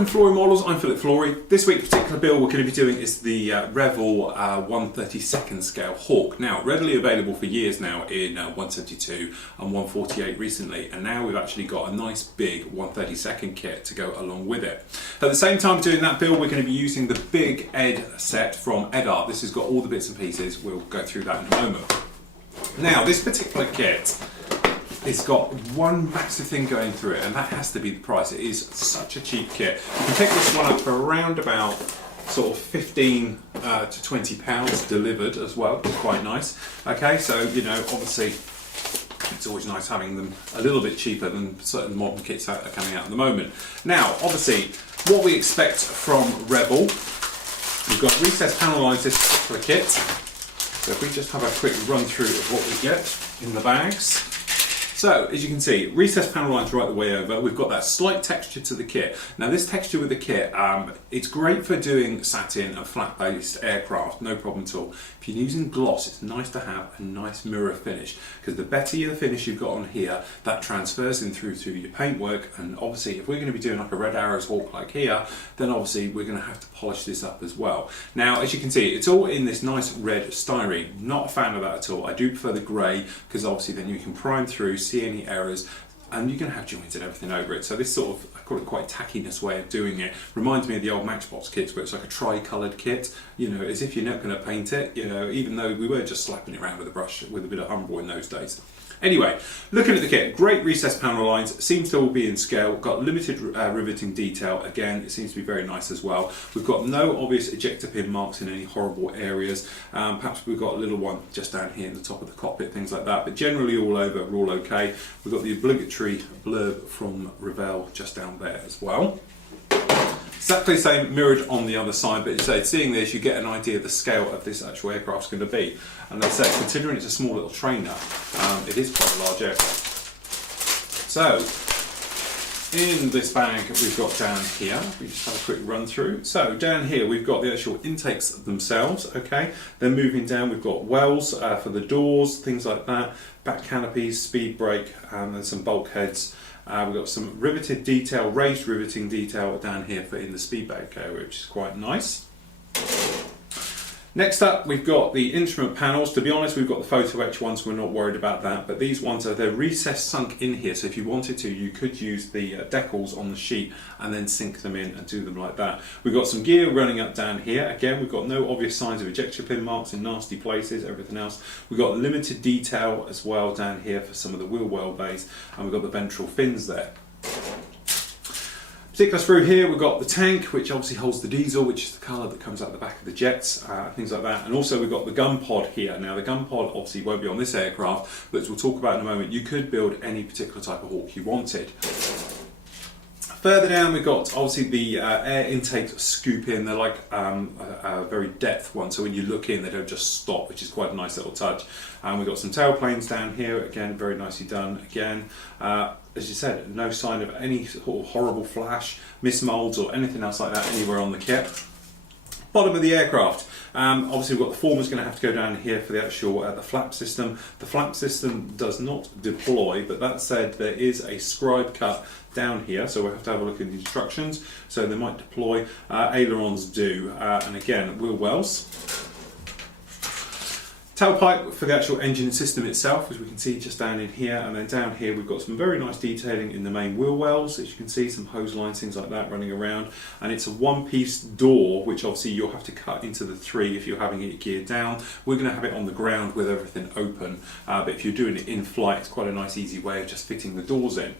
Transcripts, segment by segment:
Welcome to Flory Models, I'm Philip Flory. This week, the particular build we're going to be doing is the Revell 1/32 scale Hawk. Now, readily available for years now in 172 and 148 recently, and now we've actually got a nice big 1/32 kit to go along with it. At the same time doing that build, we're going to be using the big Ed set from Ed Art. This has got all the bits and pieces, we'll go through that in a moment. Now, this particular kit, it's got one massive thing going through it, and that has to be the price. It is such a cheap kit. You can pick this one up for around about sort of 15 to 20 pounds delivered as well, which is quite nice. Okay, so you know, obviously it's always nice having them a little bit cheaper than certain modern kits that are coming out at the moment. Now, obviously, what we expect from Revell, we've got recessed panel lines this particular kit. So if we just have a quick run through of what we get in the bags. So, as you can see, recessed panel lines right the way over. We've got that slight texture to the kit. Now, this texture with the kit, it's great for doing satin and flat-based aircraft, no problem at all. If you're using gloss, it's nice to have a nice mirror finish, because the better the finish you've got on here, that transfers in through to your paintwork. And obviously, if we're going to be doing like a Red Arrows Hawk like here, then obviously we're going to have to polish this up as well. Now, as you can see, it's all in this nice red styrene. Not a fan of that at all. I do prefer the grey, because obviously then you can prime through, see any errors, and you're going to have joints and everything over it. So this sort of, I call it quite tackiness way of doing it, reminds me of the old Matchbox kits where it's like a tri-coloured kit, you know, as if you're not going to paint it, you know, even though we were just slapping it around with a brush with a bit of Humbrol in those days. Anyway, looking at the kit, great recessed panel lines, seems to all be in scale, got limited riveting detail, again, it seems to be very nice as well. We've got no obvious ejector pin marks in any horrible areas, perhaps we've got a little one just down here in the top of the cockpit, things like that, but generally all over, we're all okay. We've got the obligatory blurb from Revell just down there as well. Exactly the same mirrored on the other side, but say, seeing this, you get an idea of the scale of this actual aircraft's going to be. And they say, considering it's a small little trainer, it is quite a large aircraft. So, in this bag we've got down here, we just have a quick run through. So, down here we've got the actual intakes themselves, okay? Then moving down, we've got wells for the doors, things like that, back canopies, speed brake, and some bulkheads. We've got some riveted detail, raised riveting detail down here for in the speed brake area, which is quite nice. Next up, we've got the instrument panels. To be honest, we've got the photo etch ones, so we're not worried about that, but these ones are, they're recessed sunk in here, so if you wanted to, you could use the decals on the sheet and then sink them in and do them like that. We've got some gear running up down here. Again, we've got no obvious signs of ejector pin marks in nasty places, everything else. We've got limited detail as well down here for some of the wheel well bays, and we've got the ventral fins there. Particular through here, we've got the tank, which obviously holds the diesel, which is the colour that comes out the back of the jets, things like that. And also we've got the gun pod here. Now the gun pod obviously won't be on this aircraft, but as we'll talk about in a moment, you could build any particular type of Hawk you wanted. Further down we've got obviously the air intake scoop in. They're like a very depth one, so when you look in they don't just stop, which is quite a nice little touch. And we've got some tailplanes down here, again very nicely done. Again, as you said, no sign of any sort of horrible flash, mismolds or anything else like that anywhere on the kit. Bottom of the aircraft, obviously we've got the former's going to have to go down here for the actual the flap system. The flap system does not deploy, but that said there is a scribe cut down here, so we'll have to have a look at the instructions. So they might deploy, ailerons do, and again wheel wells. Tailpipe for the actual engine system itself, as we can see just down in here, and then down here we've got some very nice detailing in the main wheel wells, as you can see, some hose lines, things like that running around, and it's a one-piece door, which obviously you'll have to cut into the three if you're having it geared down. We're going to have it on the ground with everything open, but if you're doing it in flight, it's quite a nice easy way of just fitting the doors in.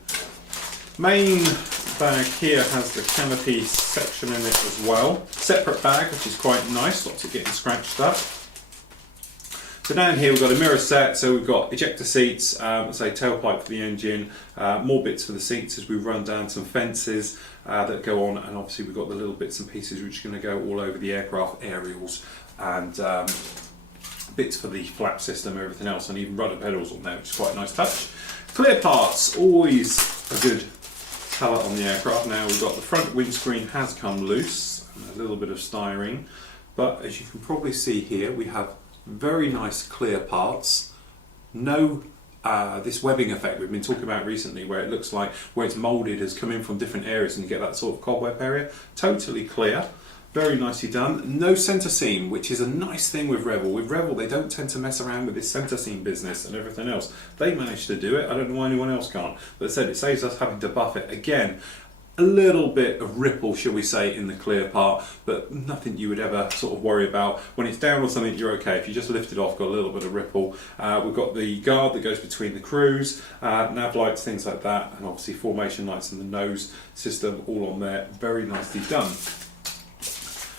Main bag here has the canopy section in it as well. Separate bag, which is quite nice, lots of getting scratched up. So down here we've got a mirror set, so we've got ejector seats, say tailpipe for the engine, more bits for the seats as we run down some fences that go on, and obviously we've got the little bits and pieces which are going to go all over the aircraft, aerials, and bits for the flap system, everything else, and even rudder pedals on there, which is quite a nice touch. Clear parts, always a good colour on the aircraft. Now we've got the front windscreen has come loose, and a little bit of styrene, but as you can probably see here, we have very nice clear parts, no this webbing effect we've been talking about recently, where it looks like where it's moulded has come in from different areas and you get that sort of cobweb area. Totally clear. Very nicely done. No centre seam, which is a nice thing with Revell. With Revell, they don't tend to mess around with this centre seam business and everything else. They managed to do it. I don't know why anyone else can't. But as I said, it saves us having to buff it. Again, a little bit of ripple, shall we say, in the clear part, but nothing you would ever sort of worry about. When it's down or something, you're okay. If you just lift it off, got a little bit of ripple. We've got the guard that goes between the crews, nav lights, things like that, and obviously formation lights and the nose system all on there. Very nicely done.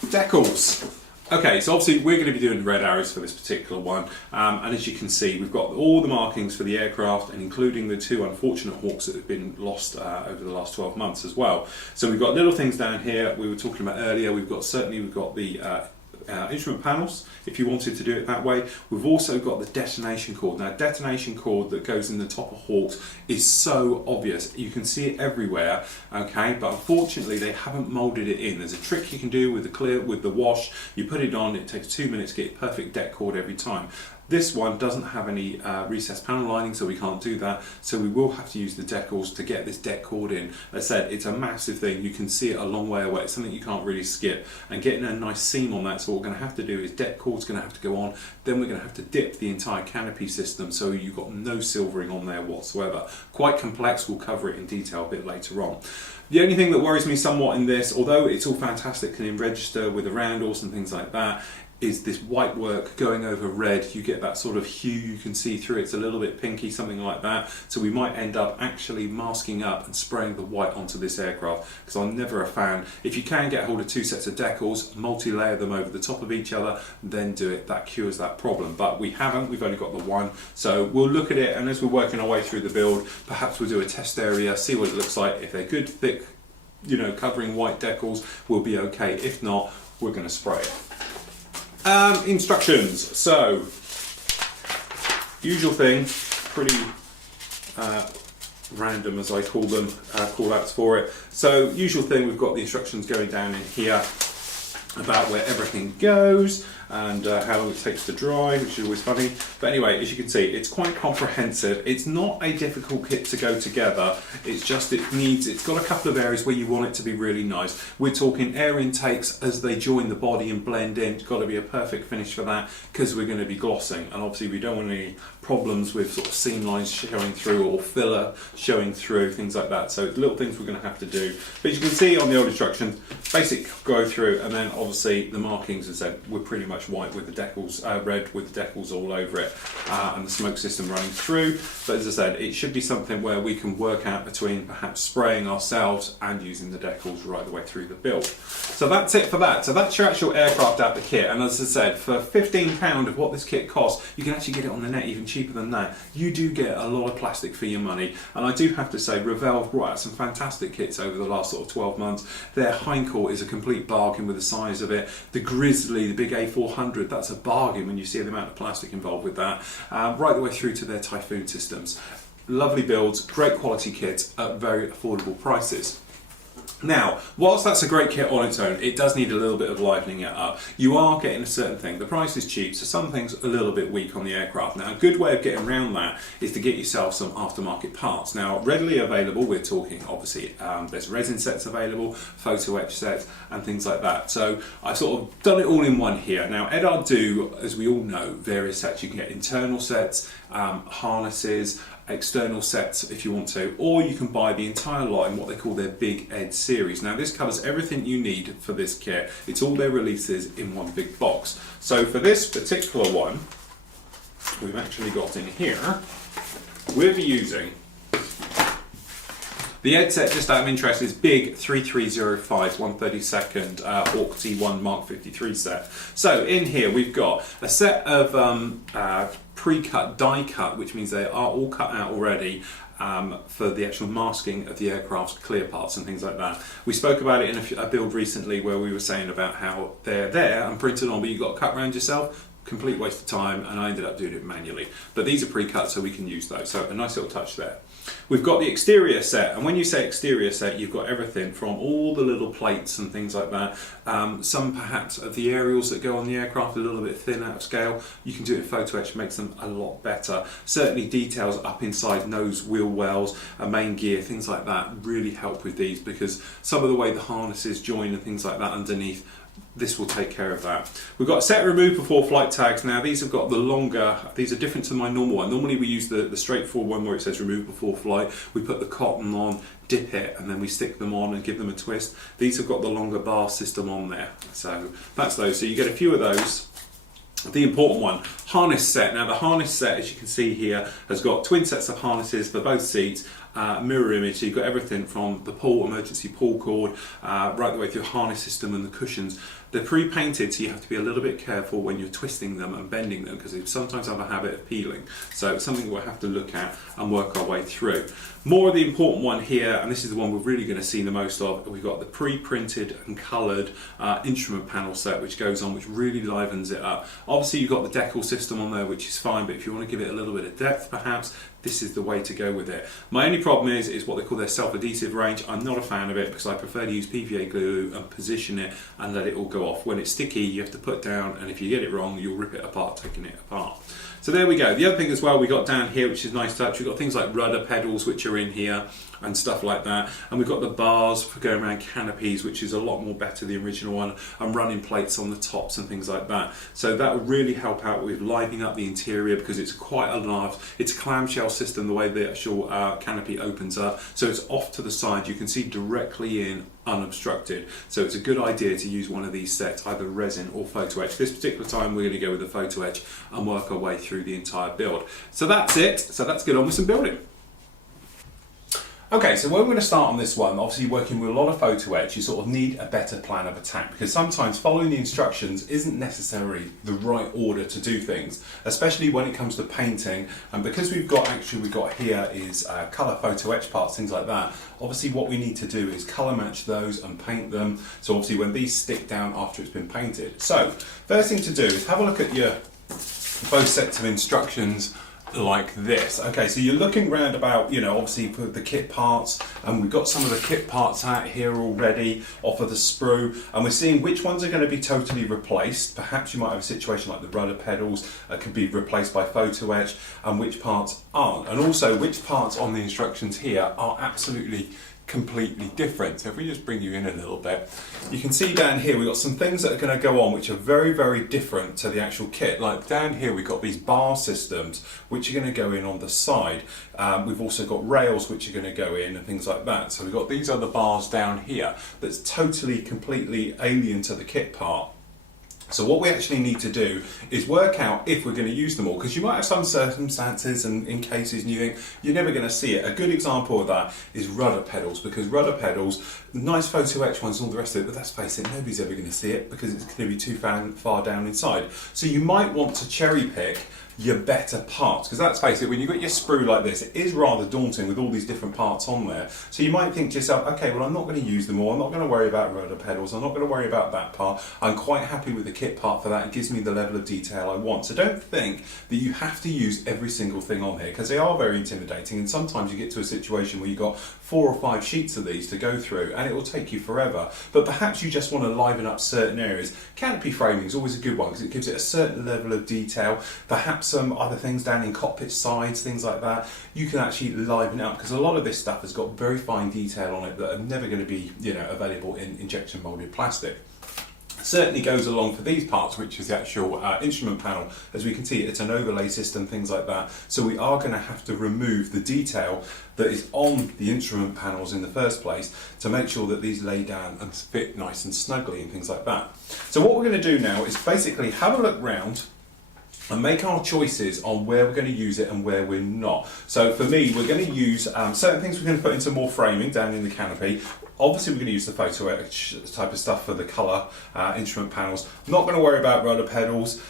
Decals. Okay, so obviously we're going to be doing red arrows for this particular one, and as you can see, we've got all the markings for the aircraft, and including the 2 unfortunate Hawks that have been lost over the last 12 months as well. So we've got little things down here we were talking about earlier. We've got the instrument panels, if you wanted to do it that way. We've also got the detonation cord. Now, detonation cord that goes in the top of Hawks is so obvious. You can see it everywhere, okay, but unfortunately they haven't moulded it in. There's a trick you can do with the wash. You put it on, it takes 2 minutes to get perfect det cord every time. This one doesn't have any recessed panel lining, so we can't do that. So we will have to use the decals to get this det cord in. As I said, it's a massive thing. You can see it a long way away. It's something you can't really skip. And getting a nice seam on that, so what we're going to have to do is det cord's going to have to go on. Then we're going to have to dip the entire canopy system, so you've got no silvering on there whatsoever. Quite complex. We'll cover it in detail a bit later on. The only thing that worries me somewhat in this, although it's all fantastic and in register with the roundels and things like that, is this white work going over red. You get that sort of hue you can see through. It's a little bit pinky, something like that. So we might end up actually masking up and spraying the white onto this aircraft, because I'm never a fan. If you can get hold of 2 sets of decals, multi-layer them over the top of each other, then do it. That cures that problem. But we haven't. We've only got the one. So we'll look at it, and as we're working our way through the build, perhaps we'll do a test area, see what it looks like. If they're good, thick, covering white decals, we'll be okay. If not, we're going to spray it. Instructions. So, usual thing, pretty random as I call them, call outs for it. So, usual thing, we've got the instructions going down in here about where everything goes and how long it takes to dry, which is always funny. But anyway, as you can see, it's quite comprehensive. It's not a difficult kit to go together. It's just it's got a couple of areas where you want it to be really nice. We're talking air intakes as they join the body and blend in. It's got to be a perfect finish for that, because we're going to be glossing, and obviously we don't want any problems with sort of seam lines showing through or filler showing through, things like that. So little things we're going to have to do. But as you can see on the old instructions, basic go through, and then obviously the markings, as I said, we're pretty much white with the decals, red with the decals all over it, and the smoke system running through. But as I said, it should be something where we can work out between perhaps spraying ourselves and using the decals right the way through the build. So that's it for that. So that's your actual aircraft out the kit, and as I said, for £15 of what this kit costs, you can actually get it on the net even cheaper than that. You do get a lot of plastic for your money, and I do have to say, Revell have brought out some fantastic kits over the last sort of 12 months. Their hindquart is a complete bargain with the size of it. The Grizzly, the big A400, that's a bargain when you see the amount of plastic involved with that, right the way through to their Typhoon systems. Lovely builds, great quality kits at very affordable prices. Now, whilst that's a great kit on its own, it does need a little bit of livening it up. You are getting a certain thing. The price is cheap, so some things are a little bit weak on the aircraft. Now, a good way of getting around that is to get yourself some aftermarket parts. Now, readily available, we're talking, obviously, there's resin sets available, photo etch sets, and things like that. So I've sort of done it all in one here. Now, Edard do, as we all know, various sets. You can get internal sets, harnesses, external sets if you want to, or you can buy the entire lot in what they call their Big Ed series. Now this covers everything you need for this kit. It's all their releases in one big box. So for this particular one, we've actually got in here, we'll be using the Ed set, just out of interest, is big 3305 132nd Hawk T1 Mark 53 set. So in here we've got a set of pre-cut, die cut, which means they are all cut out already for the actual masking of the aircraft's clear parts and things like that. We spoke about it in a build recently where we were saying about how they're there and printed on, but you've got to cut around yourself. complete waste of time, and I ended up doing it manually. But these are pre-cut, so we can use those. So a nice little touch there. We've got the exterior set, and when you say exterior set, you've got everything from all the little plates and things like that. Some perhaps of the aerials that go on the aircraft a little bit thin out of scale. You can do it in photo etch, makes them a lot better. Certainly details up inside nose wheel wells, main gear, things like that really help with these, because some of the way the harnesses join and things like that underneath, this will take care of that. We've got a set remove before flight tags. Now these have got the longer, these are different to my normal one. Normally we use the straightforward one where it says remove before flight. We put the cotton on, dip it, and then we stick them on and give them a twist. These have got the longer bar system on there. So that's those. So you get a few of those. The important one, harness set. Now the harness set, as you can see here, has got twin sets of harnesses for both seats, mirror image, so you've got everything from the pull, emergency pull cord, right the way through the harness system and the cushions. They're pre-painted, so you have to be a little bit careful when you're twisting them and bending them, because they sometimes have a habit of peeling. So it's something we'll have to look at and work our way through. More of the important one here, and this is the one we're really going to see the most of, we've got the pre-printed and coloured instrument panel set, which goes on, which really livens it up. Obviously you've got the decal system on there, which is fine, but if you want to give it a little bit of depth perhaps, this is the way to go with it. My only problem is what they call their self-adhesive range. I'm not a fan of it, because I prefer to use PVA glue and position it and let it all go off. When it's sticky, you have to put down, and if you get it wrong, you'll rip it apart taking it apart. So there we go. The other thing as well we got down here, which is nice touch, we've got things like rudder pedals which are in here and stuff like that, and we've got the bars for going around canopies, which is a lot more better the original one, and running plates on the tops and things like that. So that would really help out with livening up the interior, because it's quite a large, it's a clamshell system the way the actual canopy opens up, so it's off to the side, you can see directly in unobstructed. So it's a good idea to use one of these sets, either resin or photo etch. This particular time we're going to go with the photo etch and work our way through the entire build. So that's it. So let's get on with some building. Okay, so we're going to start on this one. Obviously working with a lot of photo etch, you sort of need a better plan of attack, because sometimes following the instructions isn't necessarily the right order to do things, especially when it comes to painting. And because we've got here is colour photo etch parts, things like that. Obviously what we need to do is colour match those and paint them. So obviously when these stick down after it's been painted. So first thing to do is have a look at your both sets of instructions like this. Okay, so you're looking round about, obviously for the kit parts, and we've got some of the kit parts out here already off of the sprue, and we're seeing which ones are going to be totally replaced. Perhaps you might have a situation like the rudder pedals can be replaced by photo etch, and which parts aren't, and also which parts on the instructions here are absolutely completely different. So if we just bring you in a little bit, you can see down here we've got some things that are going to go on which are very, very different to the actual kit. Like down here we've got these bar systems which are going to go in on the side. We've also got rails which are going to go in and things like that. So we've got these other bars down here that's totally, completely alien to the kit part. So what we actually need to do is work out if we're going to use them all, because you might have some circumstances and in cases and you think you're never going to see it. A good example of that is rudder pedals, because rudder pedals, nice photo etch ones and all the rest of it, but let's face it, nobody's ever going to see it because it's going to be too far down inside. So you might want to cherry pick your better parts, because let's face it, when you've got your sprue like this, it is rather daunting with all these different parts on there. So you might think to yourself, okay, well I'm not going to use them all, I'm not going to worry about rudder pedals, I'm not going to worry about that part, I'm quite happy with the kit part for that, it gives me the level of detail I want. So don't think that you have to use every single thing on here, because they are very intimidating, and sometimes you get to a situation where you've got 4 or 5 sheets of these to go through and it will take you forever. But perhaps you just want to liven up certain areas. Canopy framing is always a good one because it gives it a certain level of detail. Perhaps some other things down in cockpit sides, things like that, you can actually liven it up, because a lot of this stuff has got very fine detail on it that are never going to be, available in injection molded plastic. Certainly goes along for these parts, which is the actual instrument panel. As we can see, it's an overlay system, things like that. So we are going to have to remove the detail that is on the instrument panels in the first place to make sure that these lay down and fit nice and snugly and things like that. So what we're going to do now is basically have a look round and make our choices on where we're going to use it and where we're not. So for me, we're going to use certain things we're going to put into more framing down in the canopy. Obviously we're going to use the photo etch type of stuff for the colour instrument panels. I'm not going to worry about rudder pedals.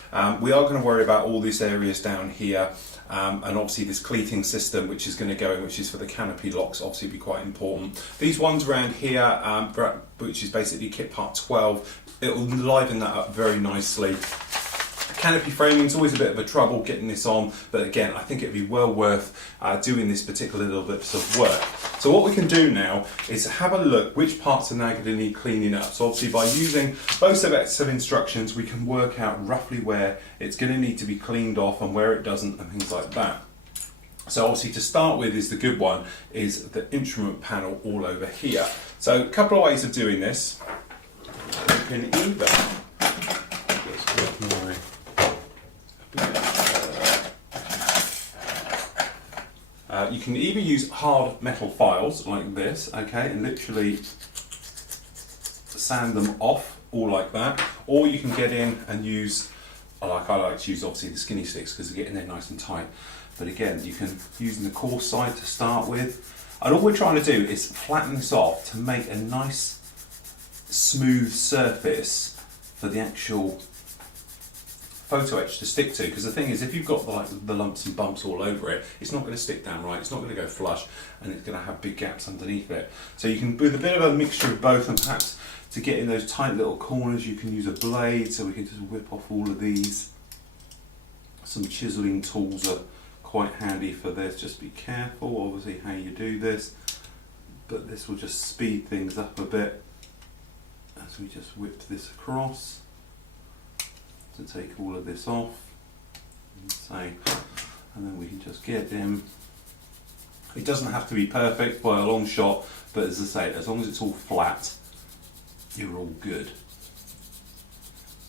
We are going to worry about all these areas down here. And obviously this cleating system which is going to go in, which is for the canopy locks, obviously be quite important. These ones around here, which is basically kit part 12, it will liven that up very nicely. Canopy framing is always a bit of a trouble getting this on, but again, I think it'd be well worth doing this particular little bits of work. So what we can do now is have a look which parts are now going to need cleaning up. So obviously by using both sets of instructions, we can work out roughly where it's going to need to be cleaned off and where it doesn't and things like that. So obviously to start with is the good one, is the instrument panel all over here. So a couple of ways of doing this. You can either you can either use hard metal files like this, okay, and literally sand them off all like that, or you can get in and use, I like to use obviously the skinny sticks because they get in there nice and tight. But again, you can use the coarse side to start with, and all we're trying to do is flatten this off to make a nice smooth surface for the actual photo etch to stick to, because the thing is, if you've got the lumps and bumps all over it, it's not going to stick down right, it's not going to go flush, and it's going to have big gaps underneath it. So you can, with a bit of a mixture of both, and perhaps to get in those tight little corners, you can use a blade, so we can just whip off all of these. Some chiseling tools are quite handy for this. Just be careful, obviously, how you do this, but this will just speed things up a bit as we just whip this across to take all of this off, and then we can just get in. It doesn't have to be perfect by a long shot, but as I say, as long as it's all flat, you're all good.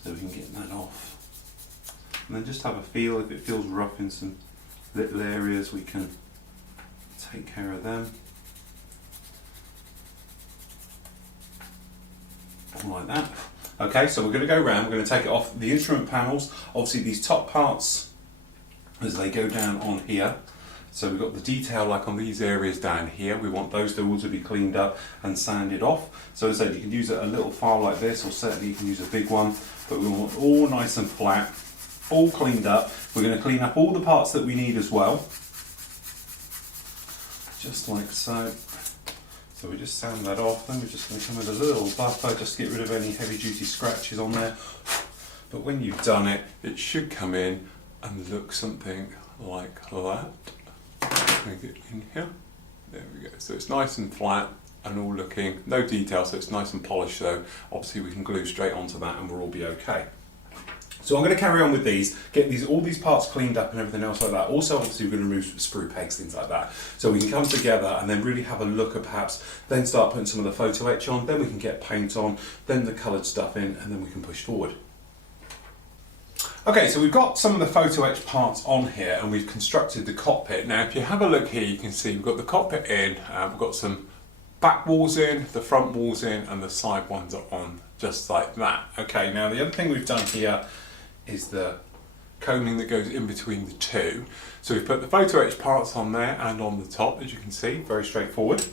So we can get that off, and then just have a feel. If it feels rough in some little areas, we can take care of them. Like that. Okay, so we're going to go around, we're going to take it off the instrument panels. Obviously these top parts, as they go down on here, so we've got the detail like on these areas down here, we want those to also be cleaned up and sanded off. So as I said, you can use a little file like this, or certainly you can use a big one, but we want all nice and flat, all cleaned up. We're going to clean up all the parts that we need as well, just like so. So we just sand that off, then we're just going to come with a little buffer just to get rid of any heavy duty scratches on there. But when you've done it, it should come in and look something like that. Bring it in here. There we go. So it's nice and flat and all looking, no detail, so it's nice and polished, so obviously we can glue straight onto that and we'll all be okay. So I'm going to carry on with these, get all these parts cleaned up and everything else like that. Also, obviously, we're going to remove sprue pegs, things like that. So we can come together and then really have a look at perhaps, then start putting some of the photo etch on, then we can get paint on, then the coloured stuff in, and then we can push forward. Okay, so we've got some of the photo etch parts on here and we've constructed the cockpit. Now, if you have a look here, you can see we've got the cockpit in, we've got some back walls in, the front walls in, and the side ones are on just like that. Okay, now the other thing we've done here is the combing that goes in between the two. So we've put the photo etch parts on there and on the top, as you can see, very straightforward.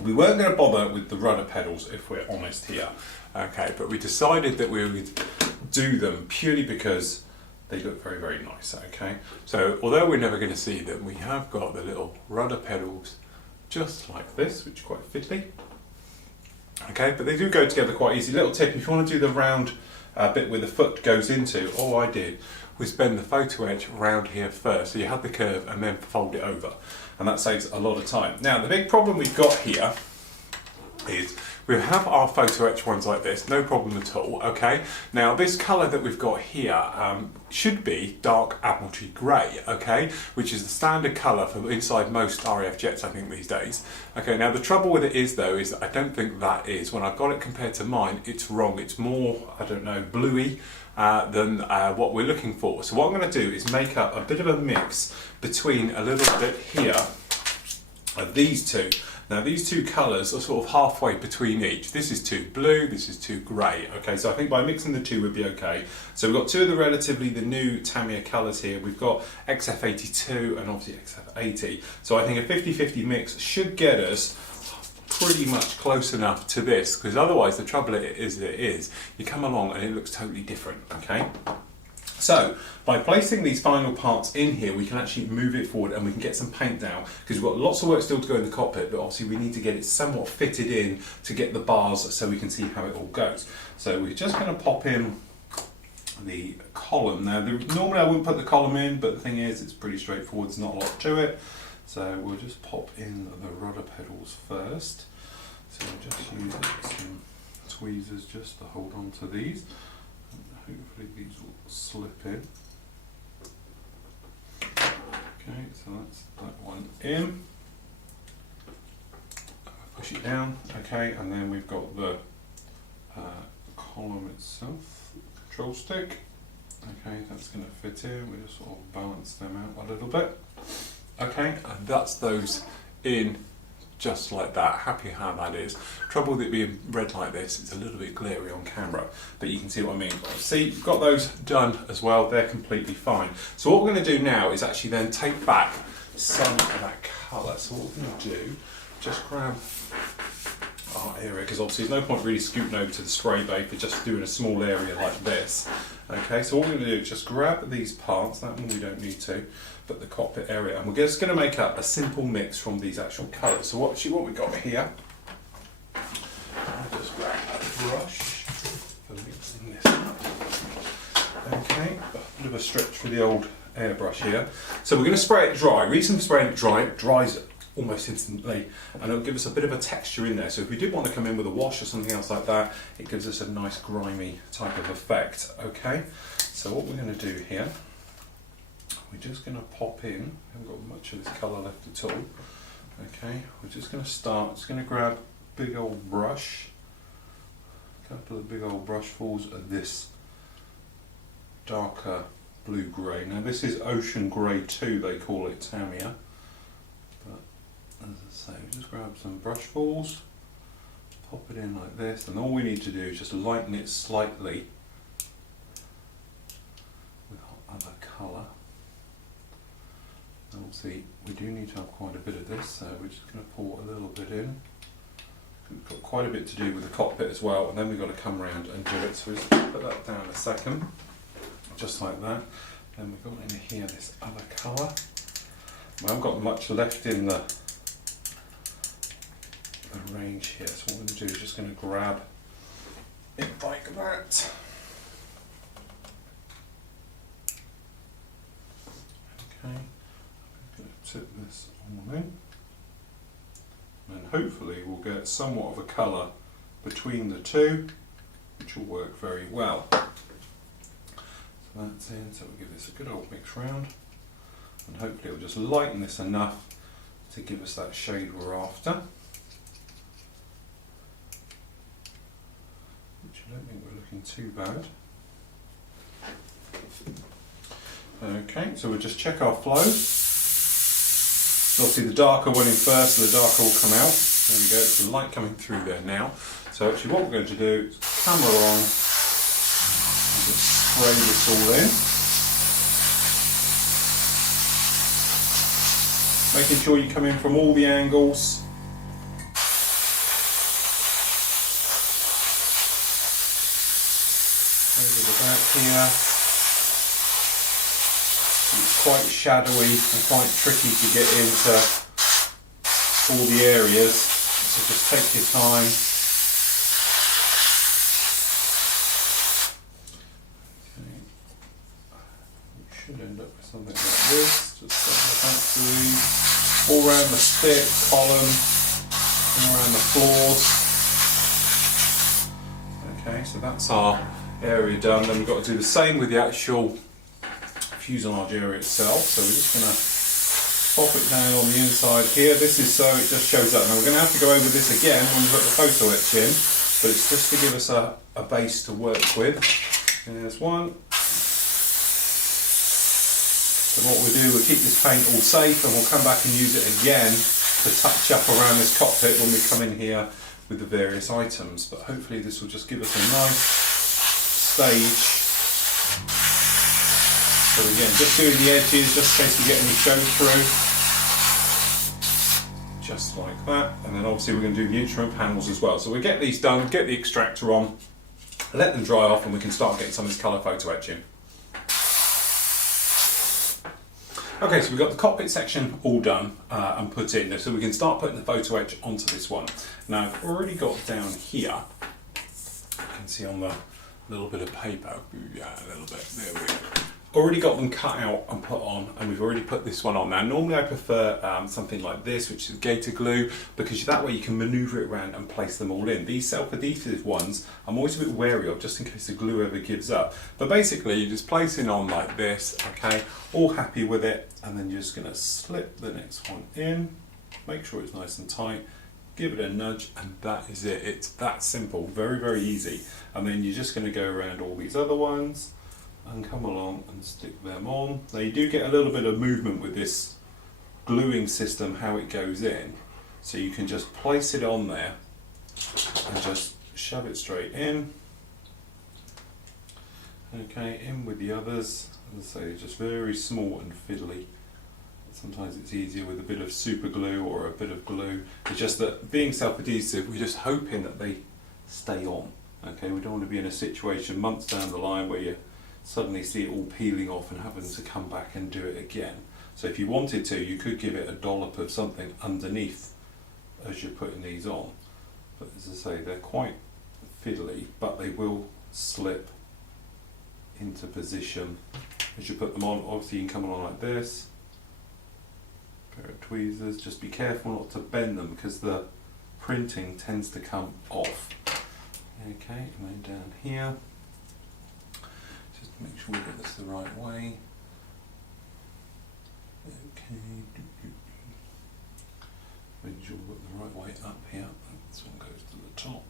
We weren't going to bother with the rudder pedals, if we're honest here. Okay, but we decided that we would do them purely because they look very, very nice. Okay, so although we're never going to see them, we have got the little rudder pedals just like this, which is quite fiddly. Okay, but they do go together quite easy. Little tip, if you want to do the round bit where the foot goes into, all I did was bend the photo etch round here first, so you had the curve and then fold it over, and that saves a lot of time. Now the big problem we've got here is we have our photo etch ones like this, no problem at all. Okay, now this colour that we've got here should be dark Admiralty grey, okay, which is the standard colour for inside most RAF jets, I think, these days. Okay, now the trouble with it is though, is that I don't think that is. When I've got it compared to mine, it's wrong. It's more, I don't know, bluey than what we're looking for. So what I'm going to do is make up a bit of a mix between a little bit here of these two. Now these two colours are sort of halfway between each. This is too blue, this is too grey. Okay, so I think by mixing the two would be okay. So we've got two of the new Tamiya colours here. We've got XF82 and obviously XF80. So I think a 50-50 mix should get us pretty much close enough to this, because otherwise the trouble is you come along and it looks totally different, okay? So by placing these final parts in here, we can actually move it forward and we can get some paint down, because we've got lots of work still to go in the cockpit, but obviously we need to get it somewhat fitted in to get the bars so we can see how it all goes. So we're just going to pop in the column. Now, normally I wouldn't put the column in, but the thing is, it's pretty straightforward. There's not a lot to it. So we'll just pop in the rudder pedals first. So we'll just use some tweezers just to hold on to these. And hopefully these will slip in. Okay, so that's that one in. Push it down. Okay, and then we've got the column itself, control stick. Okay, that's going to fit in. We just sort of balance them out a little bit. Okay, and that's those in just like that. Happy how that is. Trouble with it being red like this, it's a little bit glary on camera, but you can see what I mean. See, you've got those done as well. They're completely fine. So what we're going to do now is actually then take back some of that colour. So what we're going to do, just grab our area, because obviously there's no point really scooting over to the spray bay for just doing a small area like this. Okay, so what we're going to do is just grab these parts, that one we don't need to, but the cockpit area, and we're just going to make up a simple mix from these actual colours. So what we've got here, I'll just grab a brush for mixing this up. Okay, a bit of a stretch for the old airbrush here. So we're going to spray it dry. Reason for spraying it dry, it dries almost instantly, and it'll give us a bit of a texture in there. So if we did want to come in with a wash or something else like that, it gives us a nice grimy type of effect. Okay, so what we're going to do here, we're just going to pop in, we haven't got much of this colour left at all. Okay, we're just going to start, just going to grab a big old brush, a couple of big old brushfuls of this darker blue grey. Now this is Ocean Grey 2, they call it, Tamiya. As I say, just grab some brushfuls, pop it in like this, and all we need to do is just lighten it slightly with our other colour. And obviously we do need to have quite a bit of this, so we're just going to pour a little bit in. We've got quite a bit to do with the cockpit as well, and then we've got to come around and do it. So we'll just put that down a second, just like that. Then we've got in here this other colour. We haven't got much left in the range here, so what I'm going to do is just going to grab it like that. Okay, I'm going to tip this all in, and hopefully we'll get somewhat of a colour between the two, which will work very well. So that's in, so we'll give this a good old mix round, and hopefully it will just lighten this enough to give us that shade we're after. I don't think we're looking too bad. Okay, so we'll just check our flow. So obviously the darker went in first, so the darker will come out. There we go, it's the light coming through there now. So actually what we're going to do is camera on and just spray this all in. Making sure you come in from all the angles. Over the back here. It's quite shadowy and quite tricky to get into all the areas, so just take your time. Okay. We should end up with something like this, just back through, all around the stick, column, all around the floors. Okay, so that's our area done. Then we've got to do the same with the actual fuselage area itself. So we're just going to pop it down on the inside here. This is so it just shows up. Now we're going to have to go over this again when we put the photo etch in, but it's just to give us a base to work with. And there's one. So what we'll do, we'll keep this paint all safe, and we'll come back and use it again to touch up around this cockpit when we come in here with the various items. But hopefully this will just give us a nice stage. So again, just doing the edges, just in case we get any show through. Just like that. And then obviously we're going to do the instrument panels as well. So we'll get these done, get the extractor on, let them dry off, and we can start getting some of this colour photo etching. Okay, so we've got the cockpit section all done and put in, so we can start putting the photo etch onto this one. Now I've already got down here, you can see on the A little bit of paper, yeah, a little bit, there we go. Already got them cut out and put on, and we've already put this one on. Now normally I prefer something like this, which is gator glue, because that way you can manoeuvre it around and place them all in. These self-adhesive ones I'm always a bit wary of, just in case the glue ever gives up. But basically you just place it on like this, okay, all happy with it, and then you're just going to slip the next one in, make sure it's nice and tight, give it a nudge, and that is it. It's that simple, very, very easy. And then you're just going to go around all these other ones and come along and stick them on. Now you do get a little bit of movement with this gluing system, how it goes in. So you can just place it on there and just shove it straight in. Okay, in with the others. As I say, just very small and fiddly. Sometimes it's easier with a bit of super glue or a bit of glue. It's just that being self-adhesive, we're just hoping that they stay on. Okay, we don't want to be in a situation months down the line where you suddenly see it all peeling off and having to come back and do it again. So if you wanted to, you could give it a dollop of something underneath as you're putting these on. But as I say, they're quite fiddly, but they will slip into position as you put them on. Obviously you can come along like this, pair of tweezers, just be careful not to bend them because the printing tends to come off. Okay, and then down here, just to make sure we get this the right way. Okay, make sure we got the right way up here. This one goes to the top.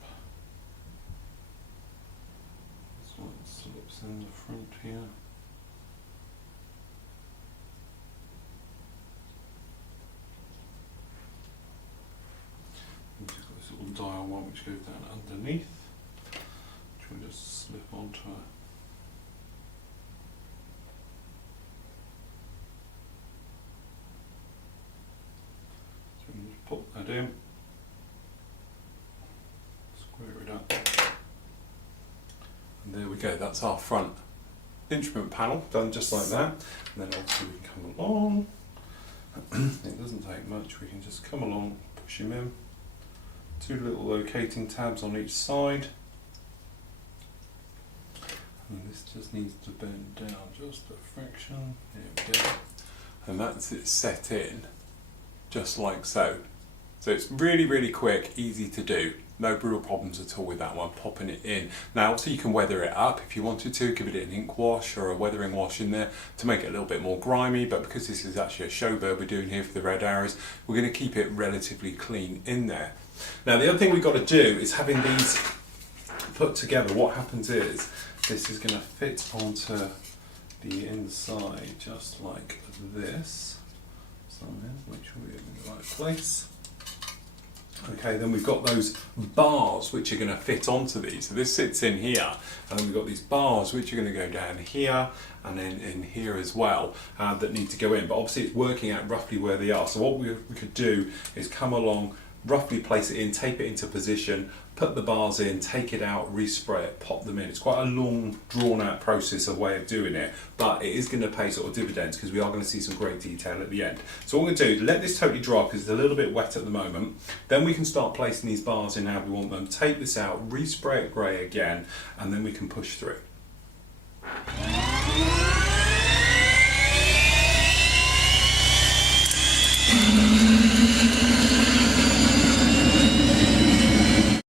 This one slips in the front here. We've just got this little dial one which goes down underneath, which we'll just slip onto a pop that in, square it up, and there we go, that's our front instrument panel done just like that. And then obviously we can come along, it doesn't take much, we can just come along, push him in, two little locating tabs on each side, and this just needs to bend down just a fraction, there we go, and that's it set in just like so. So it's really, really quick, easy to do. No real problems at all with that one, popping it in. Now also you can weather it up if you wanted to, give it an ink wash or a weathering wash in there to make it a little bit more grimy, but because this is actually a show bird we're doing here for the red arrows, we're going to keep it relatively clean in there. Now the other thing we've got to do is having these put together, what happens is this is going to fit onto the inside just like this. So make sure we're in the right place. Okay, then we've got those bars which are going to fit onto these. So this sits in here, and then we've got these bars which are going to go down here and then in here as well that need to go in. But obviously it's working out roughly where they are. So what we could do is come along, roughly place it in, tape it into position, put the bars in, take it out, respray it, pop them in. It's quite a long, drawn-out process, a way of doing it, but it is going to pay sort of dividends because we are going to see some great detail at the end. So what we're going to do is let this totally dry because it's a little bit wet at the moment. Then we can start placing these bars in how we want them, take this out, respray it grey again, and then we can push through.